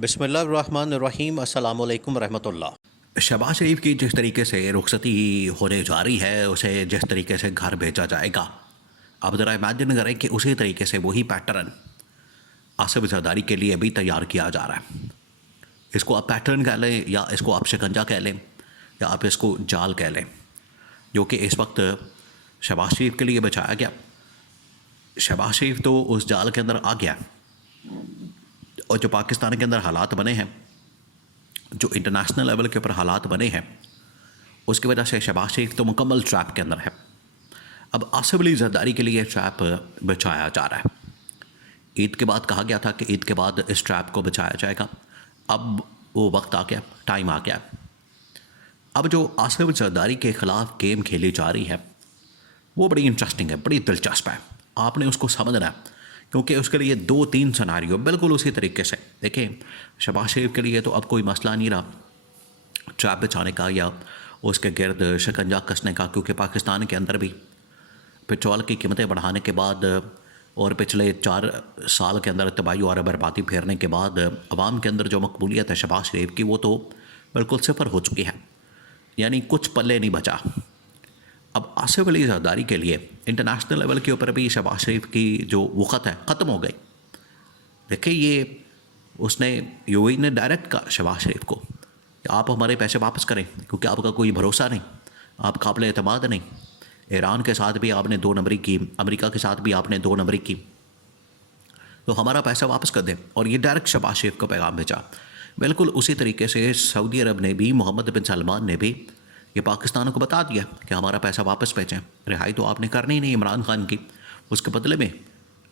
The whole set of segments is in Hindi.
बिस्मिल्लाहिर्रहमानिर्रहीम अस्सलामु अलैकुम रहमतुल्लाह। शहबाज शरीफ की जिस तरीके से रुखसती होने जा रही है, उसे जिस तरीके से घर भेजा जाएगा, आप ज़रा इमेजिन करें कि उसी तरीके से वही पैटर्न आसिफ जरदारी के लिए भी तैयार किया जा रहा है। इसको आप पैटर्न कह लें या इसको आप शिकंजा कह लें या आप इसको जाल कह लें, जो कि इस वक्त शहबाज शरीफ के लिए बचाया गया। शहबाज शरीफ तो उस जाल के अंदर आ गया, और जो पाकिस्तान के अंदर हालात बने हैं, जो इंटरनेशनल लेवल के ऊपर हालात बने हैं, उसकी वजह से शहबाज शरीफ तो मुकम्मल ट्रैप के अंदर है। अब आसिफ अली जरदारी के लिए ट्रैप बचाया जा रहा है। ईद के बाद कहा गया था कि ईद के बाद इस ट्रैप को बचाया जाएगा। अब वो वक्त आ गया, टाइम आ गया। अब जो आसिफ जरदारी के ख़िलाफ़ गेम खेली जा रही है वो बड़ी इंटरेस्टिंग है, बड़ी दिलचस्प है। आपने उसको समझना है, क्योंकि उसके लिए 2-3 सिनारियो बिल्कुल उसी तरीके से देखें। शहबाज शरीफ के लिए तो अब कोई मसला नहीं रहा ट्रैप बचाने का या उसके गिर्द शिकंजा कसने का, क्योंकि पाकिस्तान के अंदर भी पेट्रोल की कीमतें बढ़ाने के बाद और पिछले 4 साल के अंदर तबाही और बर्बादी फेरने के बाद अवाम के अंदर जो मकबूलियत है शहबाज शरीफ की, वो तो बिल्कुल सिफर हो चुकी है, यानी कुछ पल्ले नहीं बचा। अब आसिफ अली जरदारी के लिए इंटरनेशनल लेवल के ऊपर भी शहबाज शरीफ की जो वक़्त है ख़त्म हो गई। देखिए, ये उसने यूएई ने डायरेक्ट कहा शहबाज शरीफ को कि आप हमारे पैसे वापस करें, क्योंकि आपका कोई भरोसा नहीं, आप काबिल एतमाद नहीं। ईरान के साथ भी आपने 2 नंबरी की, अमेरिका के साथ भी आपने 2 नंबरी की, तो हमारा पैसा वापस कर दें। और ये डायरेक्ट शहबाज शरीफ को पैगाम भेजा। बिल्कुल उसी तरीके से सऊदी अरब ने भी, मोहम्मद बिन सलमान ने भी ये पाकिस्तान को बता दिया कि हमारा पैसा वापस भेजें। रिहाई तो आपने करनी ही नहीं इमरान खान की, उसके बदले में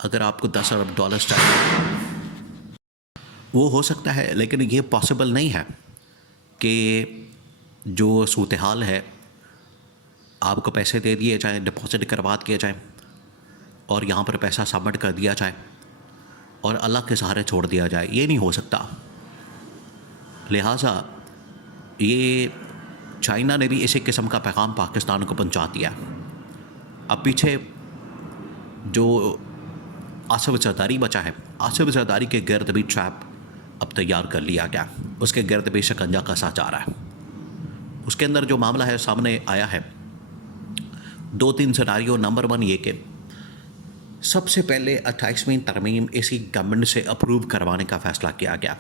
अगर आपको $10 अरब चाहिए वो हो सकता है, लेकिन ये पॉसिबल नहीं है कि जो सूरत हाल है आपको पैसे दे दिए जाएँ, डिपॉजिट करवा दिए जाएँ और यहाँ पर पैसा सबमिट कर दिया जाए और अल्लाह के सहारे छोड़ दिया जाए। ये नहीं हो सकता। लिहाजा ये चाइना ने भी इसी किस्म का पैगाम पाकिस्तान को पहुंचा दिया। अब पीछे जो आसिफ जरदारी बचा है, आसिफ जरदारी के गिर्द भी ट्रैप अब तैयार कर लिया गया, उसके गिर्द भी शिकंजा कसा जा रहा है। उसके अंदर जो मामला है सामने आया है 2-3 सिनारियो। नंबर 1 ये कि सबसे पहले 28वीं तरमीम इसी गवर्नमेंट से अप्रूव करवाने का फ़ैसला किया गया।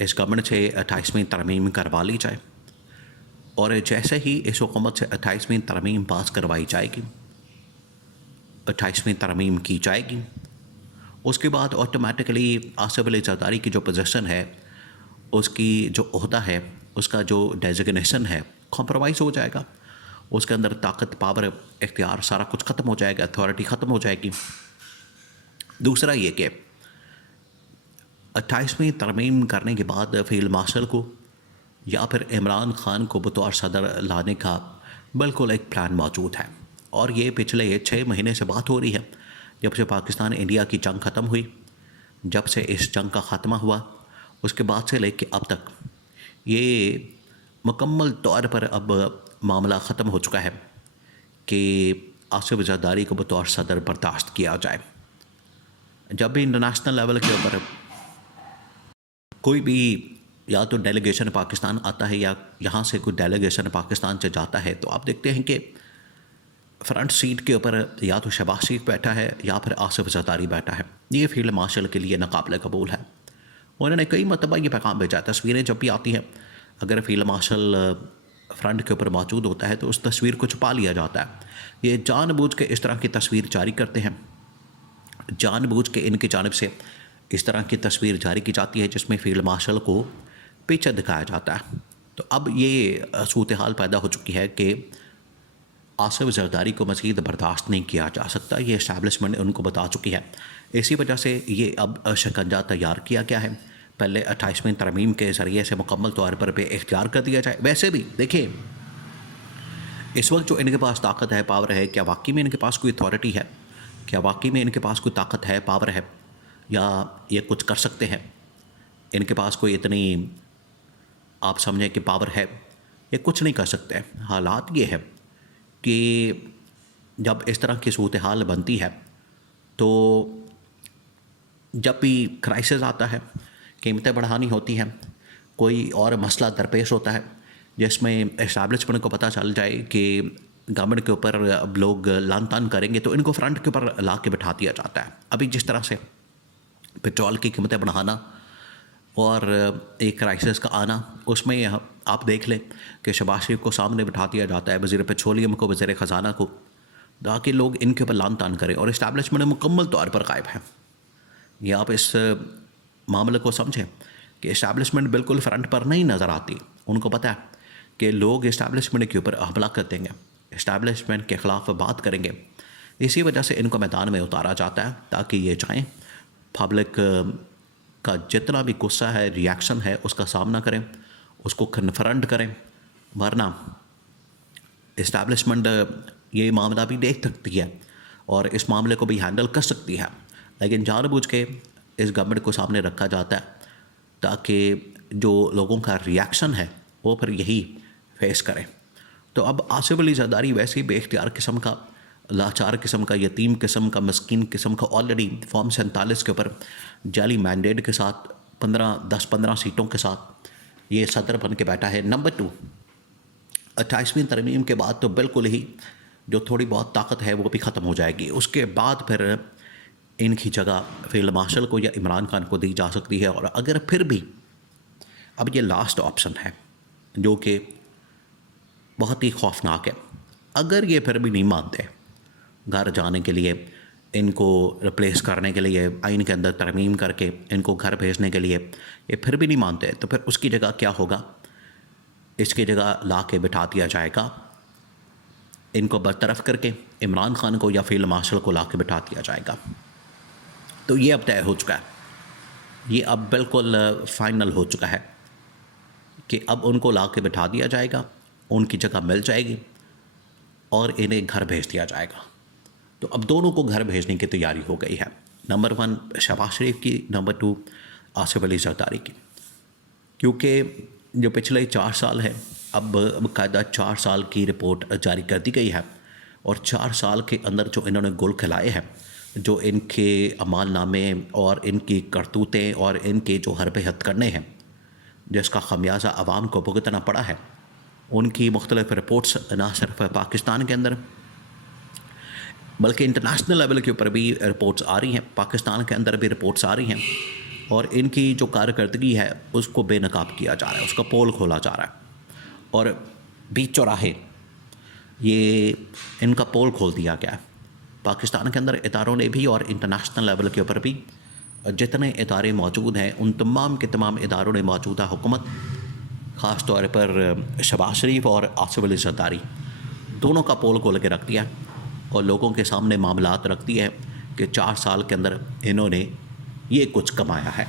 इस गवर्नमेंट से 28वीं तरमीम करवा ली जाए, और जैसे ही इस हुकूमत से 28वीं तरमीम पास करवाई जाएगी, 28वीं तरमीम की जाएगी, उसके बाद ऑटोमेटिकली आसिफ अली जरदारी की जो पोजीशन है, उसकी जो ओहदा है, उसका जो डेजिग्नेशन है, कॉम्प्रोमाइज़ हो जाएगा। उसके अंदर ताकत, पावर, इख्तियार सारा कुछ ख़त्म हो जाएगा, अथॉरिटी ख़त्म हो जाएगी। दूसरा ये कि 28वीं तरमीम करने के बाद फील्ड मार्शल को या फिर इमरान खान को बतौर सदर लाने का बिल्कुल एक प्लान मौजूद है। और ये पिछले 6 महीने से बात हो रही है, जब से पाकिस्तान इंडिया की जंग ख़त्म हुई, जब से इस जंग का ख़ात्मा हुआ, उसके बाद से लेके अब तक ये मुकम्मल तौर पर अब मामला ख़त्म हो चुका है कि आसिफ जरदारी को बतौर सदर बर्दाश्त किया जाए। जब भी इंटरनेशनल लेवल के ऊपर कोई भी या तो डेलीगेशन पाकिस्तान आता है या यहाँ से कोई डेलीगेशन पाकिस्तान से जाता है, तो आप देखते हैं कि फ्रंट सीट के ऊपर या तो शहबाज शरीफ बैठा है या फिर आसिफ जरदारी बैठा है। ये फील्ड मार्शल के लिए नाकाबिल कबूल है। उन्होंने कई मरतबा ये पैगाम भेजा। तस्वीरें जब भी आती हैं, अगर फील्ड मार्शल फ्रंट के ऊपर मौजूद होता है तो उस तस्वीर को छुपा लिया जाता है। ये जानबूझ के इस तरह की तस्वीर जारी करते हैं, जानबूझ के इनकी जानिब से इस तरह की तस्वीर जारी की जाती है जिसमें फील्ड मार्शल को पीछे दिखाया जाता है। तो अब ये सूरत हाल पैदा हो चुकी है कि आसिफ जरदारी को मज़ीद बर्दाश्त नहीं किया जा सकता। ये इस्टेब्लिशमेंट उनको बता चुकी है। इसी वजह से ये अब शिकंजा तैयार किया गया है। पहले 28वीं तरमीम के ज़रिए से मुकम्मल तौर पर बेइख्तियार कर दिया जाए। वैसे भी देखिए, इस वक्त जो इनके पास ताकत है, पावर है, क्या वाकई में इनके पास कोई अथॉरिटी है? क्या वाकई में इनके पास कोई ताकत है, पावर है, या ये कुछ कर सकते हैं? इनके पास कोई इतनी आप समझें कि पावर है? ये कुछ नहीं कर सकते। हालात ये है कि जब इस तरह की सूरत हाल बनती है, तो जब भी क्राइसिस आता है, कीमतें बढ़ानी होती हैं, कोई और मसला दरपेश होता है जिसमें एस्टैब्लिशमेंट को पता चल जाए कि गवर्नमेंट के ऊपर अब लोग लान तान करेंगे, तो इनको फ्रंट के ऊपर ला के बिठा दिया जाता है। अभी जिस तरह से पेट्रोल की कीमतें बढ़ाना और एक क्राइसिस का आना, उसमें आप देख लें कि शहबाज शरीफ को सामने बिठा दिया जाता है, वज़ीर पेट्रोलियम को, वज़ीर ख़जाना को, ताकि लोग इनके ऊपर लान तान करें, और इस्टेब्लिशमेंट मुकम्मल तौर पर गायब है। ये आप इस मामले को समझें कि इस्टेब्लिशमेंट बिल्कुल फ्रंट पर नहीं नज़र आती। उनको पता है कि लोग इस्टेब्लिशमेंट के ऊपर हमला कर देंगे, इस्टेब्लिशमेंट के ख़िलाफ़ बात करेंगे। इसी वजह से इनको मैदान में उतारा जाता है ताकि ये चाहें पब्लिक का जितना भी गुस्सा है, रिएक्शन है, उसका सामना करें, उसको कन्फ्रंट करें। वरना इस्टेब्लिशमेंट ये मामला भी देख सकती है और इस मामले को भी हैंडल कर सकती है, लेकिन जानबूझ के इस गवर्नमेंट को सामने रखा जाता है ताकि जो लोगों का रिएक्शन है वो फिर यही फेस करें। तो अब आसिफ अली जरदारी वैसे ही बेख्तियार किस्म का, लाचार किस्म का, यतीम किस्म का, मस्कीन किस्म का, ऑलरेडी फॉर्म 47 के ऊपर जाली मैंडेट के साथ 10-15 सीटों के साथ ये सदर बन के बैठा है। नंबर 2, 28वीं तरमीम के बाद तो बिल्कुल ही जो थोड़ी बहुत ताकत है वो भी ख़त्म हो जाएगी। उसके बाद फिर इनकी जगह फील्ड मार्शल को या इमरान खान को दी जा सकती है। और अगर फिर भी, अब ये लास्ट ऑप्शन है जो कि बहुत ही खौफनाक है, अगर ये फिर भी नहीं मानते घर जाने के लिए, इनको रिप्लेस करने के लिए, आइन के अंदर तरमीम करके इनको घर भेजने के लिए ये फिर भी नहीं मानते, तो फिर उसकी जगह क्या होगा? इसकी जगह ला के बिठा दिया जाएगा, इनको बरतरफ करके इमरान खान को या फील्ड मार्शल को ला के बिठा दिया जाएगा। तो ये अब तय हो चुका है, ये अब बिल्कुल फाइनल हो चुका है कि अब उनको ला के बिठा दिया जाएगा, उनकी जगह मिल जाएगी और इन्हें घर भेज दिया जाएगा। तो अब दोनों को घर भेजने की तैयारी हो गई है, नंबर 1 शहबाज शरीफ की, नंबर 2 आसिफ अली जरदारी की। क्योंकि जो पिछले 4 साल है, अब बाकायदा 4 साल की रिपोर्ट जारी कर दी गई है और 4 साल के अंदर जो इन्होंने गुल खिलाए हैं, जो इनके अमालनामे और इनकी करतूतें और इनके जो हरबे हथकंडे हैं, जिसका खमियाजा आवाम को भुगतना पड़ा है, उनकी मुख्तलिफ रिपोर्ट्स ना सिर्फ पाकिस्तान के अंदर बल्कि इंटरनेशनल लेवल के ऊपर भी रिपोर्ट्स आ रही हैं, पाकिस्तान के अंदर भी रिपोर्ट्स आ रही हैं, और इनकी जो कारकर्दगी है उसको बेनकाब किया जा रहा है, उसका पोल खोला जा रहा है और बीच चौराहे ये इनका पोल खोल दिया गया है। पाकिस्तान के अंदर इदारों ने भी और इंटरनेशनल लेवल के ऊपर भी जितने इदारे मौजूद हैं, उन तमाम के तमाम इदारों ने मौजूदा हुकूमत, ख़ास तौर पर शहबाज शरीफ और आसिफ अली जरदारी, दोनों का पोल खोल के रख दिया और लोगों के सामने मामलात रख दिए हैं कि 4 साल के अंदर इन्होंने ये कुछ कमाया है।